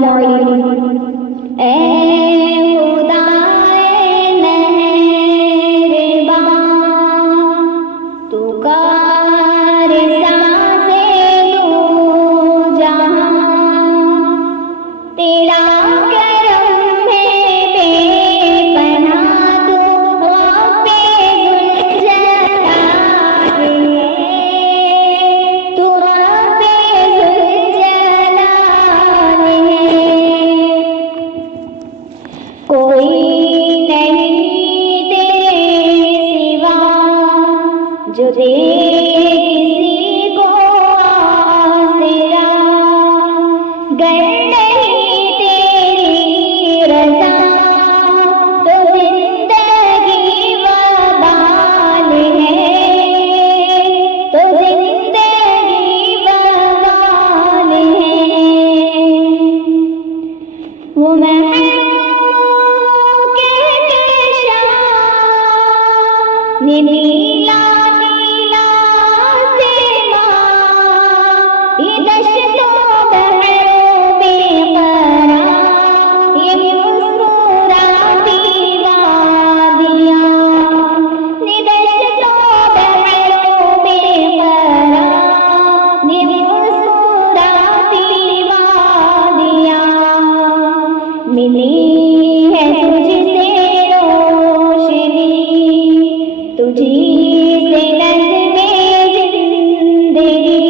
अस्सलामुअलैकुम। ए खुदाए मेहरबान, तू कार साज़े दो जहां, तेरा करम है बेपनाह, तू रब्बे ज़ुल जलाल है, तू रब्बे ज़ुल जलाल है। कोई नहीं तेरे सिवा जो दे किसी को आसरा, गर नहीं तेरी रज़ा तो जिंदगी वबाल है, तो जिंदगी वबाल है। वो नीला नीला आसमां, ये दश्तों बहरों बेक़रार, ये मुस्कुराती वादियाँ, ये दश्तों बहरों बेक़रार, ये मुस्कुराती वादियाँ, मिली है तुझसे रोशनी, तुझी से नज़्मे ज़िंदगी,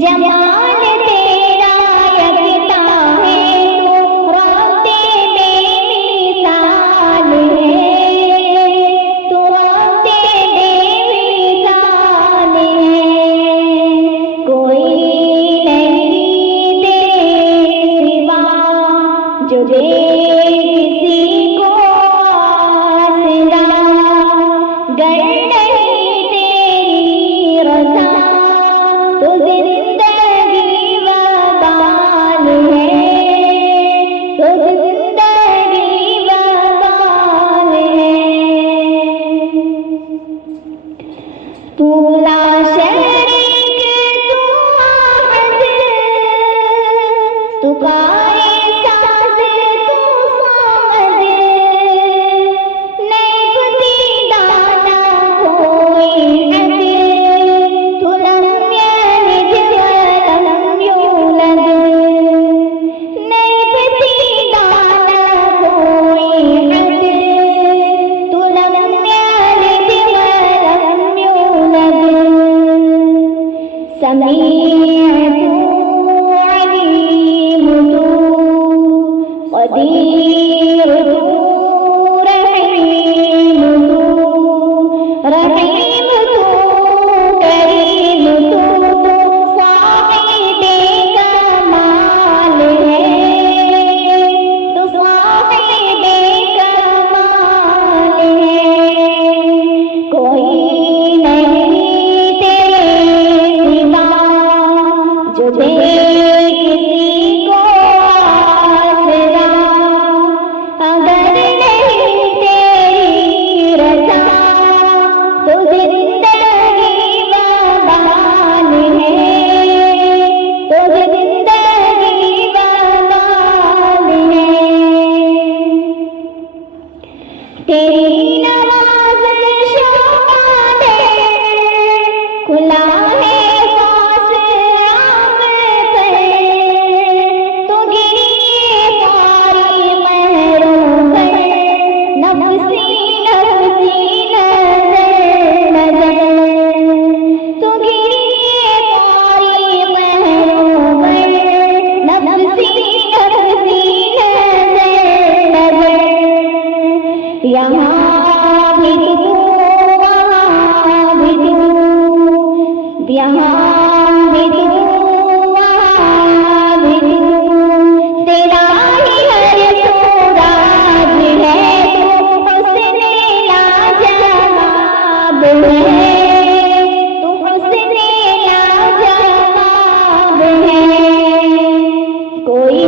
जमाल तेरा यकता है, तू रब्बे बेमिसाल है, तू रब्बे बेमिसाल है। कोई नहीं तेरे सिवा जो दे किसी को आसरा, गर नहीं तेरी रज़ा तो जिंदगी वबाल है, तो जिंदगी वबाल है। तू ला शरीक तू अहद, तू काए साज़ तू सामद, नहीं पतीला ना कोई हद, तू लम यलिद वलम यूलद, नहीं पतीला ना कोई हद, तू लम यलिद वलम यूलद। समीअ तू अलीम तू क़दीर तू रहीम तू, रहीम तू करीम तू, तू साहिबे कमाल है, तू साहिबे कमाल है। कोई नहीं तेरे सिवा जो दे किसी को आसरा, अगर नहीं तेरी रज़ा तो जिंदगी वबाल है, तो जिंदगी वबाल है। तेरी नवाज़िशों का दर खुला है खास आम पर, तो गिरी सारी महरों पर, नफ़्सी नफ़्सी नज़र नज़र, तो गिरी सारी महरों पर, नफ़्सी नफ़्सी नज़र नज़र। यहाँ भी तू वहाँ भी तू, यहाँ भी तू वहाँ भी तू, तेरा ही हर सूरज है, तू हुस्ने लाजवाब है, तू हुस्ने लाजवाब है। कोई